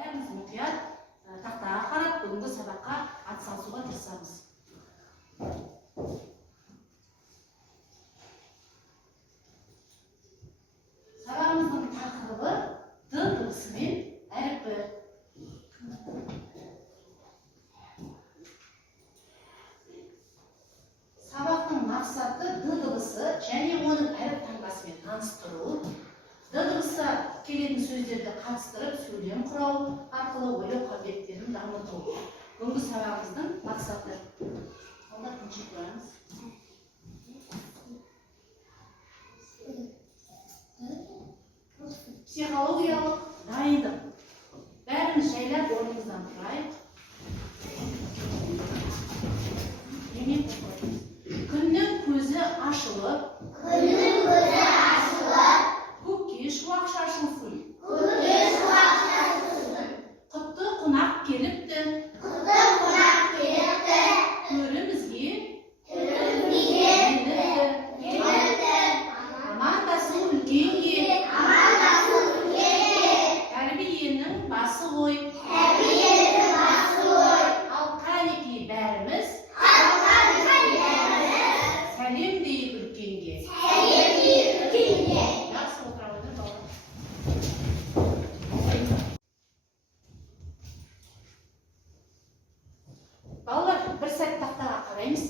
бәріміз мұқият тақтаға қарап бүгінгі сабаққа атсалысуға тырысамыз. Сабағымыздың тақырыбы д дыбысы мен әріпі. Сабақтың мақсаты д дыбысы және оның әріп таңбасымен таныстыру, д дыбысы келетін сөздерді қатыстырып сөйлем құрау арқылы ойлау қабілеттерін дамыту. Бүгінгі сабағымыздың мақсаты. Алда күнше көреміз. Психологиялық дайындық. Бәріміз жайлап орнымыздан тұрайық. Күннің көзі ашылып, көкке шуақ шашылсын. Құтты қонақ келіпті, төрімізге амандасу үлкенге, тәрбиенің басы ғой. Ал қанекей бәріміз сәлем дейік үлкенге. Жақсы отыра қойды балалар. Балалар, бір сәт тақтаға қараймыз.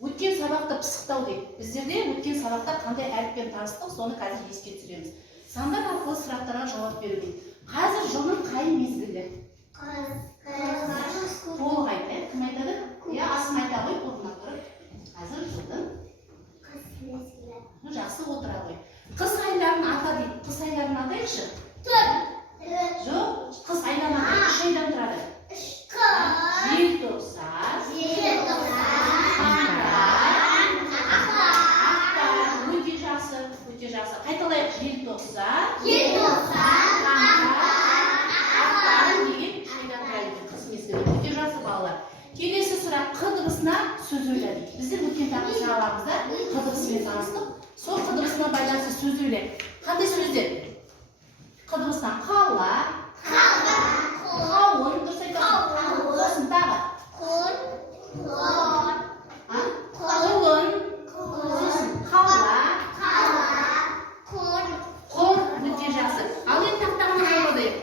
Өткен сабақты пысықтау дейді. Біздерде өткен сабақта қандай әріппен таныстық, соны қазір еске түсіреміз. Сандар арқылы сұрақтарға жауап беруге. Қазір жылдың қай мезгілі? Толық айт, кім айтады? Я асын айта ғой, орнына тұрып. Қазір жылдың жақсы отыра ғой. Қыс айларын ата дейді. Қыс айларын атайықшы? Жоқ, қыс айларын үш айдан тұрады. Желтоқсан, ақпан, өте жақсы, өте жақсы. Қайталайық, желтоқсан, ақпан деген үш айдан тұрады қыс мезгілі. Өте жақсы балалар. Келесі сұрақ қ дыбысына сөз ойла дейді. Біздер өткен сабағымызда қ дыбысымен таныстық. Сол қ дыбысына байланысты сөз ойла. Қандай сөздер? Қ дыбысына қала, қауын, дұрыс айтасың. Сосын тағы. Құлын, сосын қала, құр, өте жақсы. Ал енді тақтағына қоймадайық.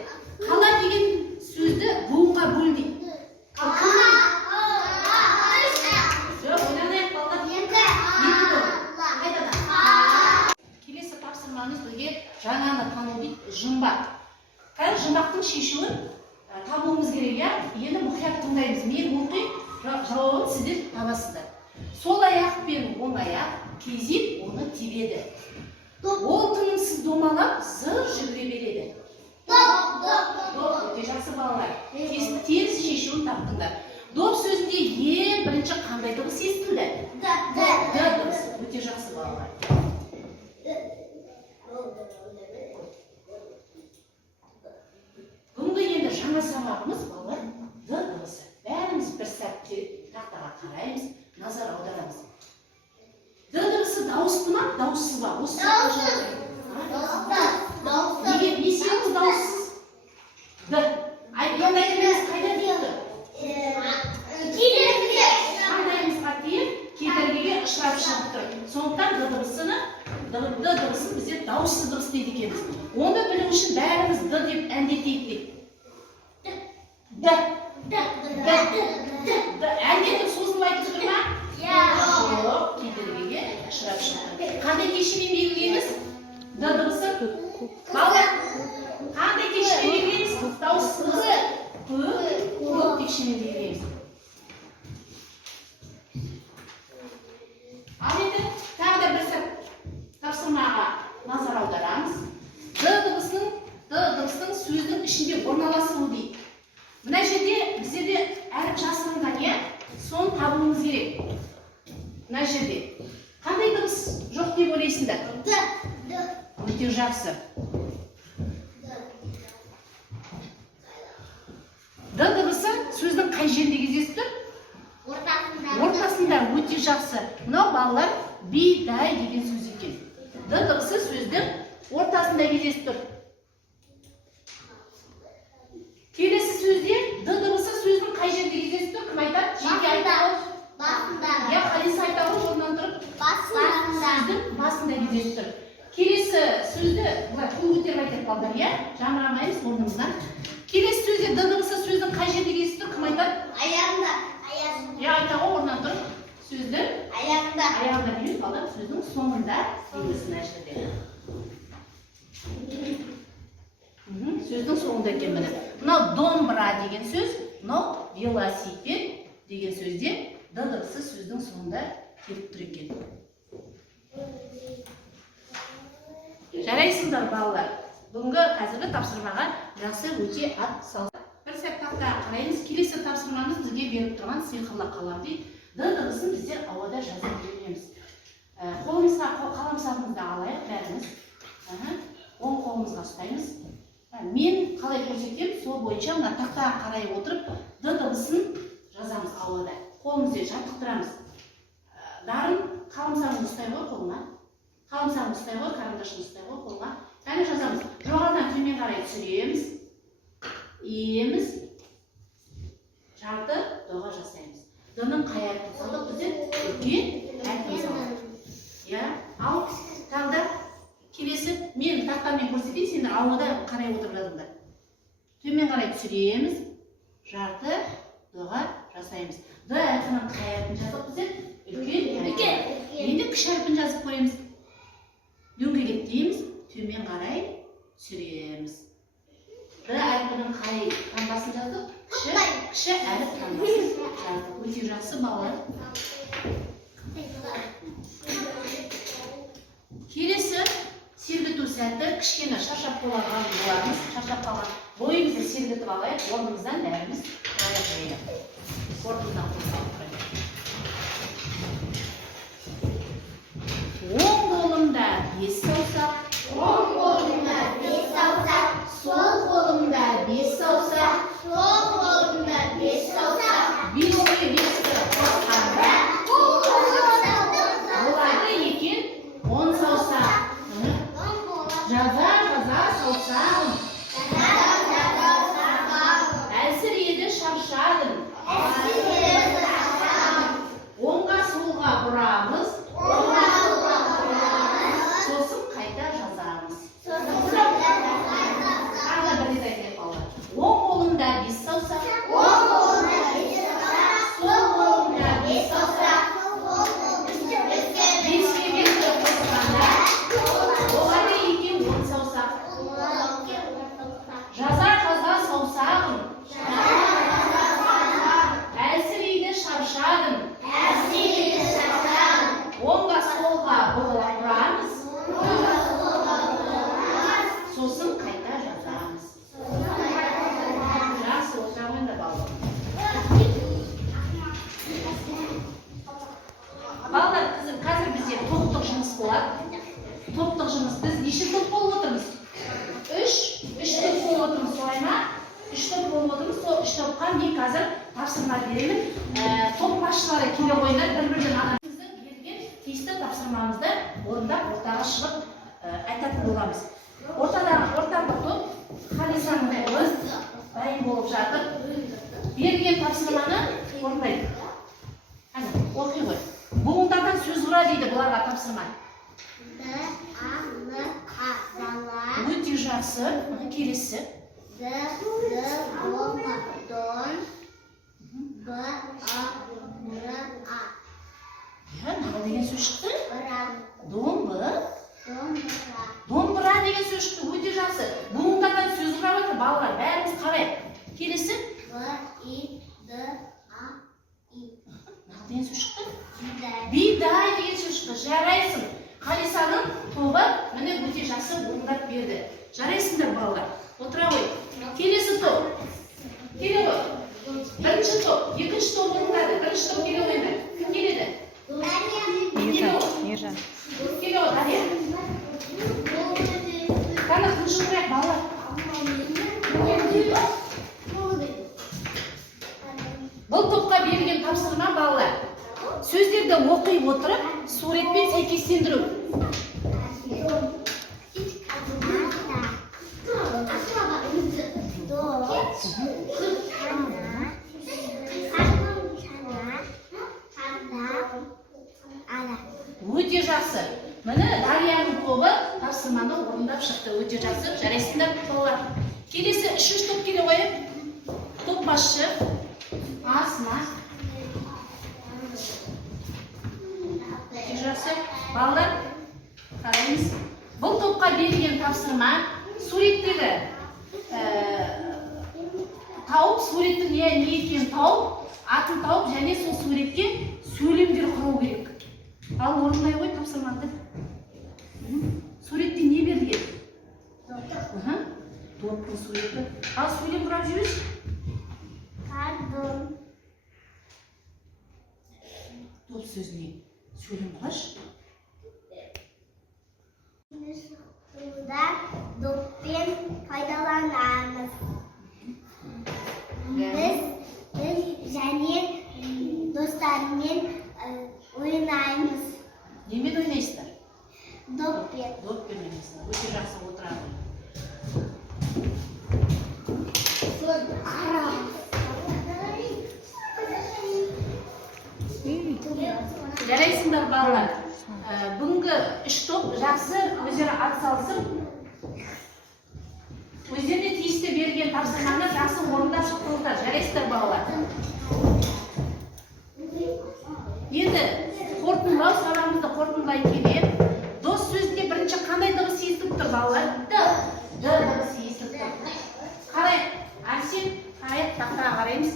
Қала деген сөзді буынға бөл дейді. Жоқ, ойланайық балдар. Келесі тапсырмаңыз бізге жаңаны тану дейді, жұмбақ. Қазір жұмбақтың шешуін табуымыз керек, иә? Енді мұқият тыңдаймыз. Мен оқиын, жауабын сіздер табасыздар. Сол аяқ пен оң аяқ кезек оны тебеді. Ол тынымсыз домалап, зыр жүгіре береді. Өте жақсы балалар. Теріс шешуін таптыңдар. Доп сөзінде ең бірінші қандай дыбыс естілді? Д дыбысы. Өте жақсы балалар. Бүгінгі енді жаңа сабағымыз балалар д дыбысы. Бәріміз бір сәтте тақтаға қараймыз, назар аударамыз. Д дыбысы дауысты ма, дауыссыз ба? Неге несеңіз дауыссыз? Д. Қайдайымыз қайда дейді? Қайдайымызға дейін кедергіге ұшырап шығып тұр. Сондықтан д дыбысын біздер дауыссыз дыбыс дейді екенбіз. Оны білу үшін бәріміз д деп әндетейік дейді. Әндетіп созылып айтып тұр ма? Жоқ, кедергіге ұшырап шығып. Қандай кешімен белгілейміз? Д дыбысы? Балдар, қандай текшемен белгілейміз? Дауыссыз көп текшемен белгілейміз. Ал енді тағы да бір сәт тапсырмаға назар аударамыз. Д дыбысының сөздің ішінде орналасуы дейді. Мына жерде біздерде әріп жасырынған, иә? Соны табуымыз керек. Мына жерде. Қандай дыбыс жоқ деп ойлайсыңдар? Өте жақсы. Д дыбысы сөздің қай жерінде кездесіп тұр? Ортасында. Өте жақсы. Мынау балалар бидай деген сөз екен. Д дыбысы сөздің ортасында кездесіп тұр. әрекет балдар, иә? Жамырамаймыз орнымыздан. Келесі сөзде д дыбысы сөздің қай жерде кездесіп тұр? Кім айтады? Аяғында. Я айта ғой, орнынан тұр. Сөздің Аяғында. аяғында емес, балдар, сөздің соңында дейміз мына жерде. Сөздің соңында екен міне. Мынау домбыра деген сөз, мынау велосипед деген сөзде д дыбысы сөздің соңында келіп тұр екен. Жарайсыңдар балалар. Бүгінгі қазіргі тапсырмаға жақсы өте ат салды. Бір сәт тақта қараймыз. Келесі тапсырмамыз бізге беріп тұрған сиқырлы қалам дейді. Д дыбысын біздер ауада жазып үйренеміз. Қолымызға қаламсабымызды алайық бәріміз. Оң қолымызға ұстаймыз. Мен қалай көрсетемін, сол бойынша мына тақтаға қарай отырып д дыбысын жазамыз ауада. Қолымызды жаттықтырамыз. Дарын қаламсабымызды ұстай ғой қолыңа. Қаламсабымызды ұстай ғой, қарындашын ұстай ғой қолға. Әлі жазамыз. Жоғарыдан төмен қарай түсіреміз. Иеміз. Жарты доға жасаймыз. Д-ның қай әріпін салдық бізде? Үлкен әріпін салдық. Ал тағы келесі мен тақтамен көрсетейін, сендер ауада қарай отырып жазыңдар. Төмен қарай түсіреміз. Жарты доға жасаймыз. Д әріпінің қай әріпін жаздық бізде? Үлкен. Енді кіші әріпін жазып көреміз. Дөңгелек дейміз. Төмен қарай түсіреміз. Д әріпінің қай таңбасын жаздық? Кіші әріп таңбасын жаздық. Өте жақсы балалар. Келесі сергіту сәті кішкене шаршап қалған болармыз. Шаршап қалған бойымызды сергітіп алайық. Орнымыздан бәріміз тұрайық жайлы. Орнымыздан қозғалып тұрайық. Оң қолымда 5 саусақ. Оң қолымда 5 саусақ. Сол қолымда 5 саусақ. Сол қолымда 5 саусақ. 5-ке 5-ті қосқанда болады екен 10 саусақ. Жаза саусағым. Әлсіреді шаршадым. Оңға солға бұрамыз. Сосын қайта жазамыз. Тағы бір рет айтайық балалар. Оң қолымда 5 саусақ. Сол қолымда 5 саусақ. 5-ке 5-ті қосқанда болады екен 10 саусақ. Жаза саусағым. Әлсірейді шаршадым. Оңға солға бұрамыз. Сосын қайта жазамыз. Жақсы, отыра қойыңдар балалар. Балалар, қазір бізде топтық жұмыс болады. Топтық жұмыс. Біз неше топ болып отырмыз? 3 топ болып отырмыз, солай ма? 3 топ болып отырмыз. Сол 3 топқа мен қазір тапсырма беремін. Топ басшылары келе қойыңдар, бір-бірден адамымыздың берген тиісті тапсырмамызды орындап ортаға шығып айтатын боламыз. Орталық топ Халисаның қолы дайын болып жатыр. Берген тапсырманы орындайды. Оқи ғой. Буындардан сөз құра дейді бұларға тапсырма. Өте жақсы. Келесі. Наға деген сөз шықты? Домбыра деген сөз шықты. Өте жақсы. Буындардан сөз құра отыр балалар. Бәріміз қарайық. Келесі? Наға деген сөз шықты? Бидай деген сөз шықты. Жарайсың. Қалисаның тобы міне өте жақсы буындар берді. Жарайсыңдар балалар. Отыра ғой. Келесі топ. Келе ғой. Бірінші топ, екінші топ орындады. Бірінші топ келе қойды. Кім келеді? Ержан. Келе ғой, Дария. Қана қыншын тұрайық, балалар. Бұл топқа берген тапсырма балалар. Сөздерді оқи отырып, суретпен сәйкестендіру. Өте жақсы. Міне Дарияның тобы тапсырманы орындап шықты. Өте жақсы. Жарайсыңдар балалар. Келесі үшінші топ келе қойып. Топ басшы Асма. Өте жақсы. Балалар, қараймыз. Бұл топқа берілген тапсырма суреттегі тауып, суреттің не екенін тауып, атын тауып, және сол суретке сөйлемдер құру керек. Ал орындай ғой тапсырмаңды. Суретте не берілген? Топтың суреті. Ал сөйлем құрап жүріңіз? Пардон. Топ сөзіне сөйлем құраш. Суда доппен пайдаланамыз. Біз және достармен ойнаймыз. Немен ойнайсыздар? Доппен. Доппен ойнайсыздар. Өте жақсы отырады. Жарайсыңдар балалар. Бүгінгі үш топ жақсы өздері атсалысып, өздеріне тиісті берген тапсырманы жақсы орындап шықтыңыздар. Жарайсыздар балалар. Енді қорытындылау сабағымызды қорытындылай келе, дос сөзінде бірінші қандай дыбыс естіп тұр балалар? Д дыбысы естіп тұр. Қарай, Арсен, қарай, тақтаға қараймыз.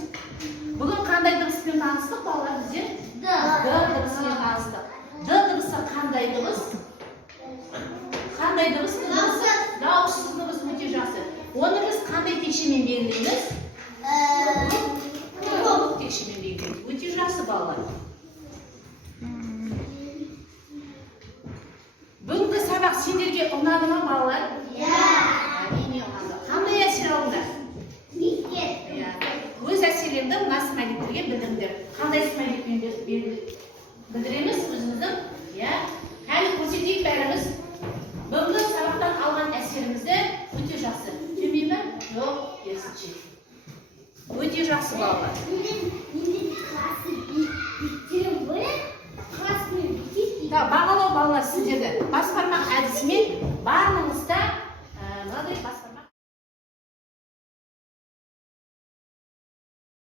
Бүгін қандай дыбыспен таныстық балалар біздер? Д дыбысымен таныстық. Д дыбысы қандай дыбыс? Қандай дыбыс? Дауыссыз дыбыс, өте жақсы. Оны біз қандай текшемен белгілейміз? Текшемен белгілейміз. Өте жақсы балалар. Бүгінгі сабақ сендерге ұнады ма балалар? Әрине ұнады. Қандай әсер алдыңдар? Өз әсерлеріңді мына смайликтерге білдіріңдер. Қандай смайликпен білдіреміз өзіміздің? Әлі көрсетейік бәріміз. Бүгінгі сабақтан алған әсерімізді өте жақсы. Төмен бе? Жоқ, керісінше. Өте жақсы балалар. Бағалау балалар сіздерді басқармақ әдісімен барыңызда